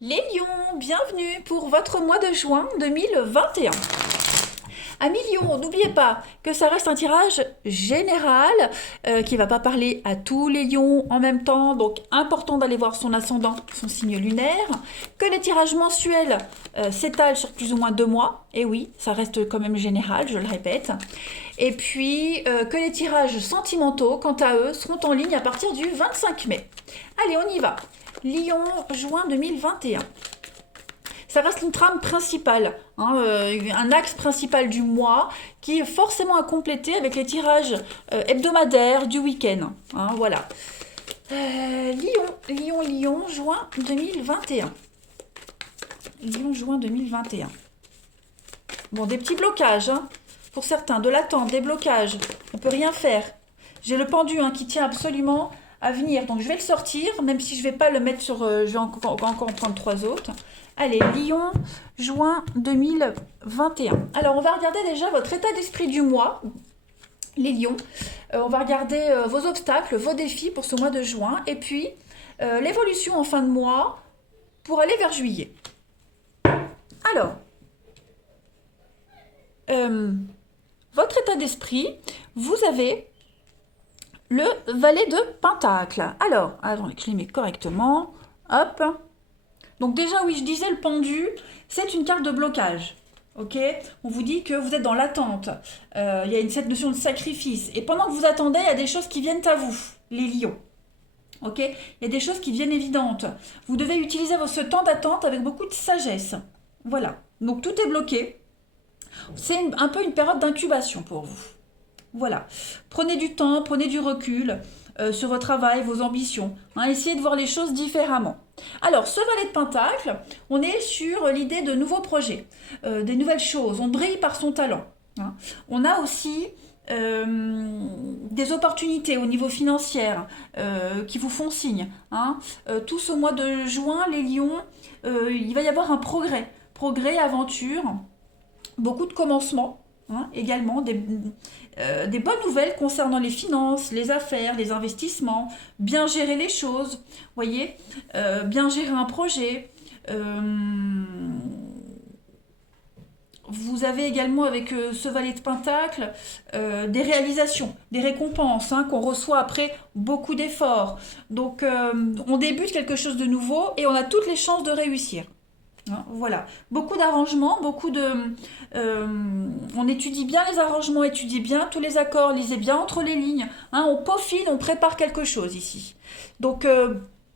Les lions, bienvenue pour votre mois de juin 2021. Amis lions, n'oubliez pas que ça reste un tirage général qui ne va pas parler à tous les lions en même temps, donc important d'aller voir son ascendant, son signe lunaire, que les tirages mensuels s'étalent sur plus ou moins 2 mois, et oui, ça reste quand même général, je le répète, et puis que les tirages sentimentaux, quant à eux, seront en ligne à partir du 25 mai. Allez, on y va. Lion, juin 2021. Ça reste une trame principale, hein, un axe principal du mois qui est forcément à compléter avec les tirages hebdomadaires du week-end. Hein, voilà. Lion, juin 2021. Lion, juin 2021. Bon, des petits blocages, hein, pour certains, de l'attente, des blocages. On ne peut rien faire. J'ai le pendu qui tient absolument à venir. Donc je vais le sortir, même si je ne vais pas le mettre sur... je vais encore en prendre 3 autres. Allez, Lion, juin 2021. Alors on va regarder déjà votre état d'esprit du mois, les lions. On va regarder vos obstacles, vos défis pour ce mois de juin. Et puis l'évolution en fin de mois pour aller vers juillet. Alors, votre état d'esprit, vous avez le valet de Pentacle. Alors, attendez que je les mets correctement. Hop. Donc déjà, oui, je disais le pendu, c'est une carte de blocage. Ok, on vous dit que vous êtes dans l'attente. Il y a cette notion de sacrifice. Et pendant que vous attendez, il y a des choses qui viennent à vous, les lions. Ok, il y a des choses qui deviennent évidentes. Vous devez utiliser ce temps d'attente avec beaucoup de sagesse. Voilà. Donc tout est bloqué. C'est un peu une période d'incubation pour vous. Voilà. Prenez du temps, prenez du recul sur votre travail, vos ambitions. Essayez de voir les choses différemment. Alors, ce valet de Pentacle, on est sur l'idée de nouveaux projets, des nouvelles choses. On brille par son talent. On a aussi des opportunités au niveau financier qui vous font signe. Tout ce mois de juin, les lions, il va y avoir un progrès. Progrès, aventure, beaucoup de commencements. Également des bonnes nouvelles concernant les finances, les affaires, les investissements, bien gérer les choses, voyez, bien gérer un projet. Vous avez également avec ce valet de Pentacle des réalisations, des récompenses qu'on reçoit après beaucoup d'efforts. Donc on débute quelque chose de nouveau et on a toutes les chances de réussir. Voilà, beaucoup d'arrangements, on étudie bien les arrangements, étudie bien tous les accords, lisez bien entre les lignes. On peaufine, on prépare quelque chose ici. Donc,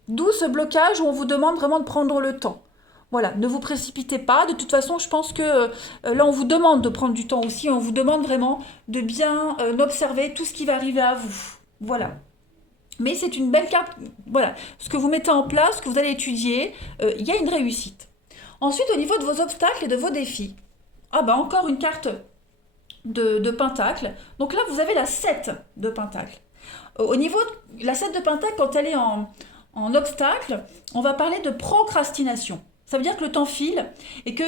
d'où ce blocage où on vous demande vraiment de prendre le temps. Voilà, ne vous précipitez pas. De toute façon, je pense que là, on vous demande de prendre du temps aussi. On vous demande vraiment de bien observer tout ce qui va arriver à vous. Voilà. Mais c'est une belle carte. Voilà, ce que vous mettez en place, ce que vous allez étudier, il y a une réussite. Ensuite, au niveau de vos obstacles et de vos défis, encore une carte de Pentacle. Donc là, vous avez la 7 de Pentacle. Au niveau de la 7 de Pentacle, quand elle est en obstacle, on va parler de procrastination. Ça veut dire que le temps file et que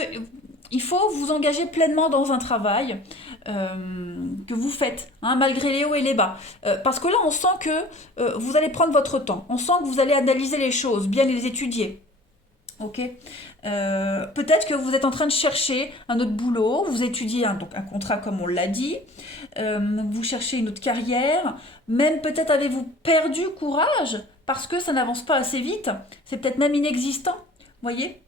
il faut vous engager pleinement dans un travail que vous faites, malgré les hauts et les bas. Parce que là, on sent que vous allez prendre votre temps. On sent que vous allez analyser les choses, bien les étudier. Ok. Peut-être que vous êtes en train de chercher un autre boulot, vous étudiez donc un contrat comme on l'a dit, vous cherchez une autre carrière, même peut-être avez-vous perdu courage parce que ça n'avance pas assez vite, c'est peut-être même inexistant, voyez.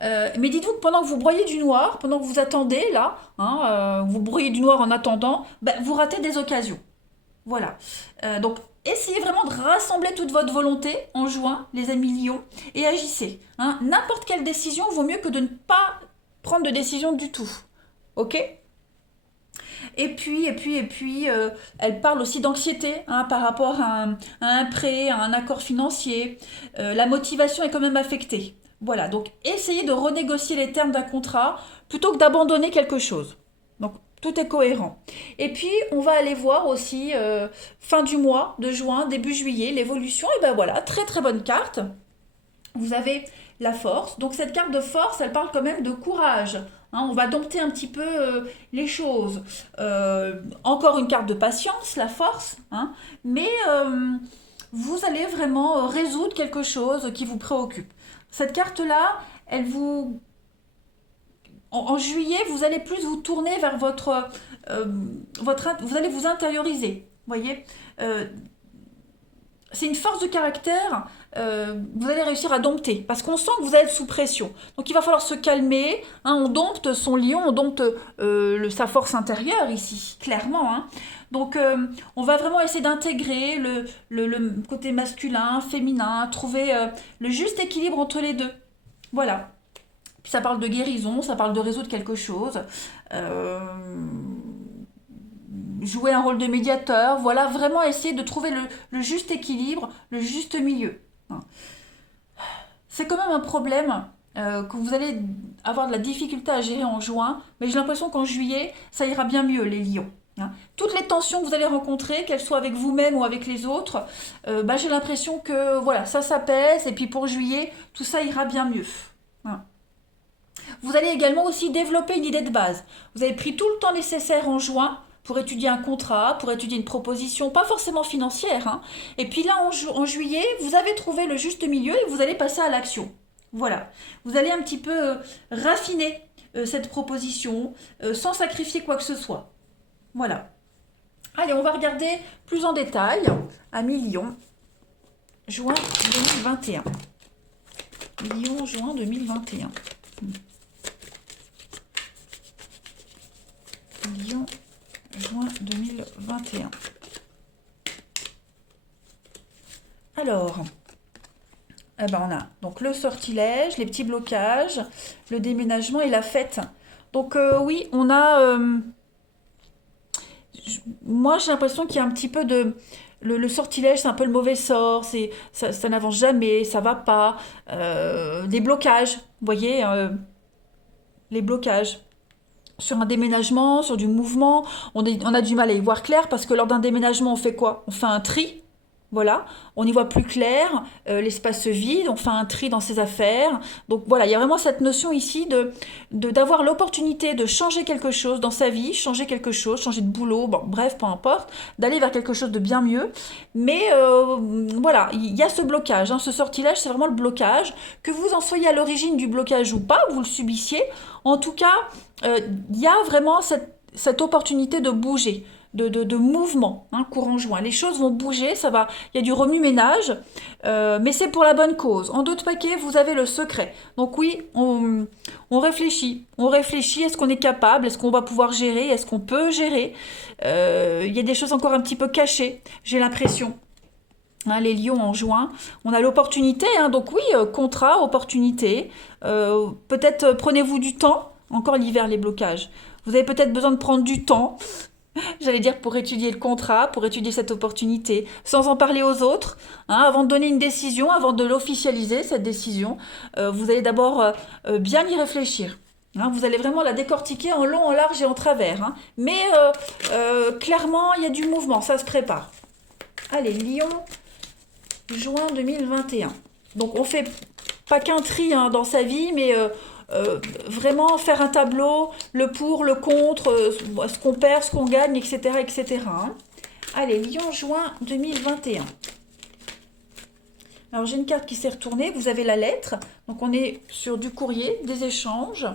Mais dites-vous que pendant que vous broyez du noir, pendant que vous attendez là, vous broyez du noir en attendant, vous ratez des occasions. Voilà. Donc, essayez vraiment de rassembler toute votre volonté en juin, les amis lions, et agissez. N'importe quelle décision vaut mieux que de ne pas prendre de décision du tout. Ok. Et puis, elle parle aussi d'anxiété par rapport à un prêt, à un accord financier. La motivation est quand même affectée. Voilà, donc essayez de renégocier les termes d'un contrat plutôt que d'abandonner quelque chose. Donc, tout est cohérent. Et puis, on va aller voir aussi fin du mois de juin, début juillet, l'évolution. Et ben voilà, très très bonne carte. Vous avez la force. Donc cette carte de force, elle parle quand même de courage. On va dompter un petit peu les choses. Encore une carte de patience, la force. Mais vous allez vraiment résoudre quelque chose qui vous préoccupe. Cette carte-là, elle vous... En juillet, vous allez plus vous tourner vers vous allez vous intérioriser, voyez. Euh, c'est une force de caractère, vous allez réussir à dompter, parce qu'on sent que vous êtes sous pression. Donc il va falloir se calmer, hein, on dompte son lion, on dompte sa force intérieure ici, clairement. Hein. Donc on va vraiment essayer d'intégrer le côté masculin, féminin, trouver le juste équilibre entre les deux. Voilà. Puis ça parle de guérison, ça parle de résoudre quelque chose. Euh, Jouer un rôle de médiateur, voilà, vraiment essayer de trouver le juste équilibre, le juste milieu. C'est quand même un problème que vous allez avoir de la difficulté à gérer en juin, mais j'ai l'impression qu'en juillet, ça ira bien mieux, les lions. Hein. Toutes les tensions que vous allez rencontrer, qu'elles soient avec vous-même ou avec les autres, j'ai l'impression que voilà, ça s'apaise, et puis pour juillet, tout ça ira bien mieux. Hein. Vous allez également aussi développer une idée de base. Vous avez pris tout le temps nécessaire en juin pour étudier un contrat, pour étudier une proposition, pas forcément financière. Hein. Et puis là, en juillet, vous avez trouvé le juste milieu et vous allez passer à l'action. Voilà. Vous allez un petit peu raffiner cette proposition sans sacrifier quoi que ce soit. Voilà. Allez, on va regarder plus en détail. Amis Lion, juin 2021. Lion, juin 2021. Lion, juin 2021. Alors, on a donc le sortilège, les petits blocages, le déménagement et la fête. Donc oui, on a... moi, j'ai l'impression qu'il y a un petit peu de... Le sortilège, c'est un peu le mauvais sort, ça n'avance jamais, ça va pas. Des blocages, vous voyez, les blocages. Sur un déménagement, sur du mouvement, on a du mal à y voir clair parce que lors d'un déménagement, on fait quoi? On fait un tri, voilà, on y voit plus clair, l'espace se vide, on fait un tri dans ses affaires. Donc voilà, il y a vraiment cette notion ici d'avoir l'opportunité de changer quelque chose dans sa vie, changer quelque chose, changer de boulot, bon, bref, peu importe, d'aller vers quelque chose de bien mieux. Mais voilà, il y a ce blocage, hein, ce sortilège, c'est vraiment le blocage. Que vous en soyez à l'origine du blocage ou pas, vous le subissiez, en tout cas, il y a vraiment cette opportunité de bouger, de mouvement, hein, courant juin. Les choses vont bouger, ça va, il y a du remue-ménage, mais c'est pour la bonne cause. En d'autres paquets, vous avez le secret. Donc oui, on réfléchit. On réfléchit, est-ce qu'on est capable? Est-ce qu'on va pouvoir gérer? Est-ce qu'on peut gérer? Il y a des choses encore un petit peu cachées, j'ai l'impression. Hein, les lions en juin, on a l'opportunité, hein, donc oui, contrat, opportunité. Peut-être prenez-vous du temps, encore l'hiver, les blocages. Vous avez peut-être besoin de prendre du temps, j'allais dire pour étudier le contrat, pour étudier cette opportunité, sans en parler aux autres, hein, avant de donner une décision, avant de l'officialiser, cette décision, vous allez d'abord bien y réfléchir. Hein, vous allez vraiment la décortiquer en long, en large et en travers. Hein. Mais clairement, il y a du mouvement, ça se prépare. Allez, Lion, juin 2021. Donc on fait pas qu'un tri hein, dans sa vie, mais vraiment faire un tableau, le pour, le contre, ce qu'on perd, ce qu'on gagne, etc. etc. Hein. Allez, Lion, juin 2021. Alors j'ai une carte qui s'est retournée, vous avez la lettre, donc on est sur du courrier, des échanges.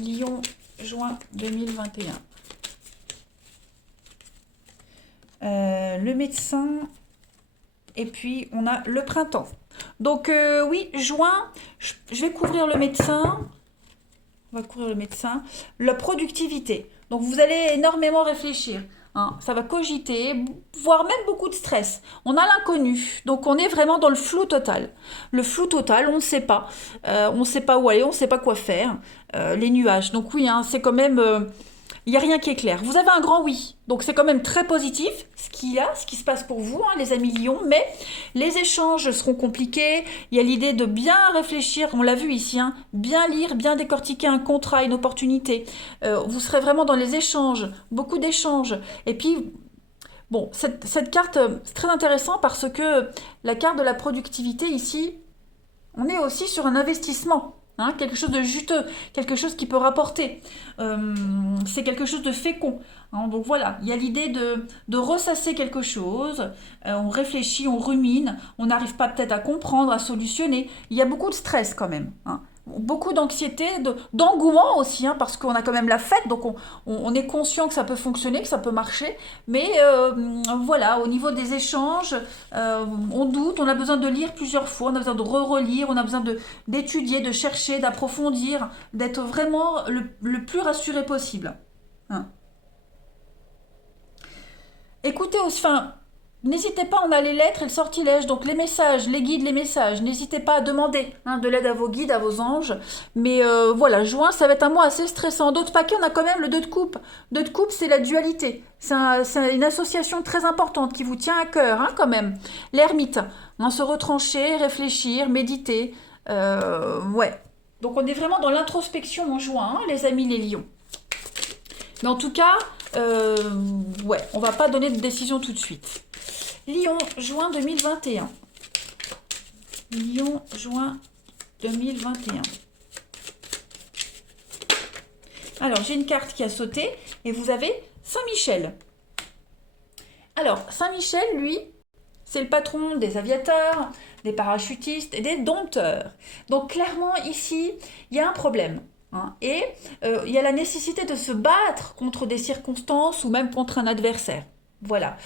Lion, juin 2021. Le médecin, et puis on a le printemps. Donc oui, juin, je vais couvrir le médecin. On va couvrir le médecin. La productivité. Donc vous allez énormément réfléchir. Hein. Ça va cogiter, voire même beaucoup de stress. On a l'inconnu. Donc on est vraiment dans le flou total. Le flou total, on ne sait pas. On ne sait pas où aller, on ne sait pas quoi faire. Les nuages. Donc oui, hein, c'est quand même... il n'y a rien qui est clair. Vous avez un grand oui. Donc c'est quand même très positif ce qui se passe pour vous, hein, les amis Lions. Mais les échanges seront compliqués. Il y a l'idée de bien réfléchir, on l'a vu ici, hein, bien lire, bien décortiquer un contrat, une opportunité. Vous serez vraiment dans les échanges, beaucoup d'échanges. Et puis, bon, cette carte, c'est très intéressant parce que la carte de la productivité ici, on est aussi sur un investissement. hein, quelque chose de juteux, quelque chose qui peut rapporter. C'est quelque chose de fécond. Hein. Donc voilà, il y a l'idée de ressasser quelque chose, on réfléchit, on rumine, on n'arrive pas peut-être à comprendre, à solutionner. Il y a beaucoup de stress quand même. Hein. Beaucoup d'anxiété, d'engouement aussi, hein, parce qu'on a quand même la fête, donc on est conscient que ça peut fonctionner, que ça peut marcher, mais voilà, au niveau des échanges, on doute, on a besoin de lire plusieurs fois, on a besoin de relire, on a besoin d'étudier, de chercher, d'approfondir, d'être vraiment le plus rassuré possible. Hein. Écoutez, enfin, n'hésitez pas, on a les lettres et le sortilège, donc les messages, les guides, les messages. N'hésitez pas à demander hein, de l'aide à vos guides, à vos anges. Mais voilà, juin, ça va être un mois assez stressant. D'autres paquets, on a quand même le 2 de coupe. 2 de coupe, c'est la dualité. C'est une association très importante qui vous tient à cœur, hein, quand même. L'ermite, hein, se retrancher, réfléchir, méditer. Ouais. Donc on est vraiment dans l'introspection en juin, hein, les amis les lions. Mais en tout cas, euh, ouais, on va pas donner de décision tout de suite. Lion, juin 2021. Lion, juin 2021. Alors, j'ai une carte qui a sauté et vous avez Saint-Michel. Alors, Saint-Michel, lui, c'est le patron des aviateurs, des parachutistes et des dompteurs. Donc, clairement, ici, il y a un problème. Hein, et il y a la nécessité de se battre contre des circonstances ou même contre un adversaire. Voilà.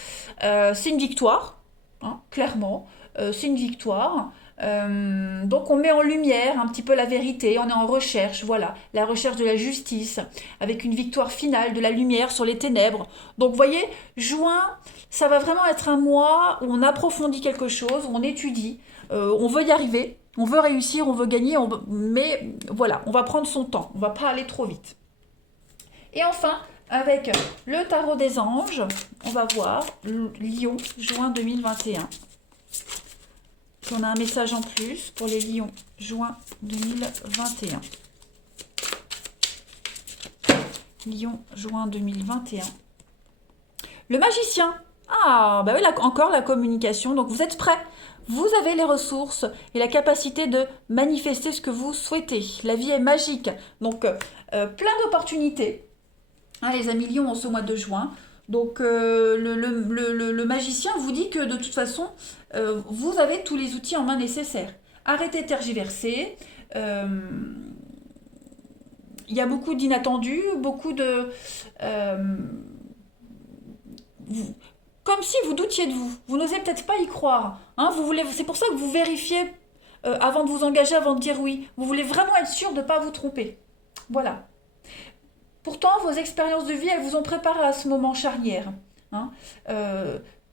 C'est une victoire, hein, clairement. C'est une victoire. Donc on met en lumière un petit peu la vérité, on est en recherche, voilà, la recherche de la justice, avec une victoire finale, de la lumière sur les ténèbres. Donc vous voyez, juin, ça va vraiment être un mois où on approfondit quelque chose, où on étudie, on veut y arriver, on veut réussir, on veut gagner, mais voilà, on va prendre son temps, on va pas aller trop vite. Et enfin, avec le tarot des anges, on va voir Lion, juin 2021. Puis on a un message en plus pour les lions, juin 2021. Lion, juin 2021. Le magicien. Ah, bah oui, là, encore la communication. Donc vous êtes prêts. Vous avez les ressources et la capacité de manifester ce que vous souhaitez. La vie est magique. Donc plein d'opportunités. Hein, les amis lions en ce mois de juin. Donc le magicien vous dit que de toute façon, vous avez tous les outils en main nécessaires. Arrêtez de tergiverser. Il y a beaucoup d'inattendus, beaucoup de... comme si vous doutiez de vous. Vous n'osez peut-être pas y croire. Hein, c'est pour ça que vous vérifiez avant de vous engager, avant de dire oui. Vous voulez vraiment être sûr de ne pas vous tromper. Voilà. Pourtant, vos expériences de vie, elles vous ont préparé à ce moment charnière. Hein.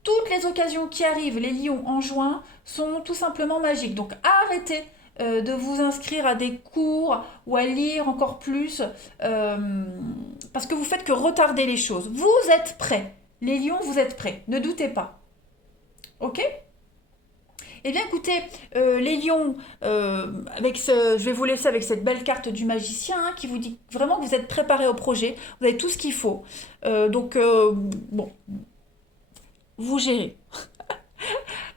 Toutes les occasions qui arrivent, les lions en juin, sont tout simplement magiques. Donc arrêtez de vous inscrire à des cours ou à lire encore plus, parce que vous faites que retarder les choses. Vous êtes prêts. Les lions, vous êtes prêts. Ne doutez pas. Ok ? Eh bien écoutez, les lions, je vais vous laisser avec cette belle carte du magicien hein, qui vous dit vraiment que vous êtes préparés au projet, vous avez tout ce qu'il faut. Bon, vous gérez.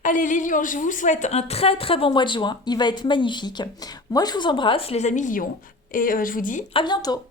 Allez les lions, je vous souhaite un très très bon mois de juin, il va être magnifique. Moi je vous embrasse les amis lions et je vous dis à bientôt.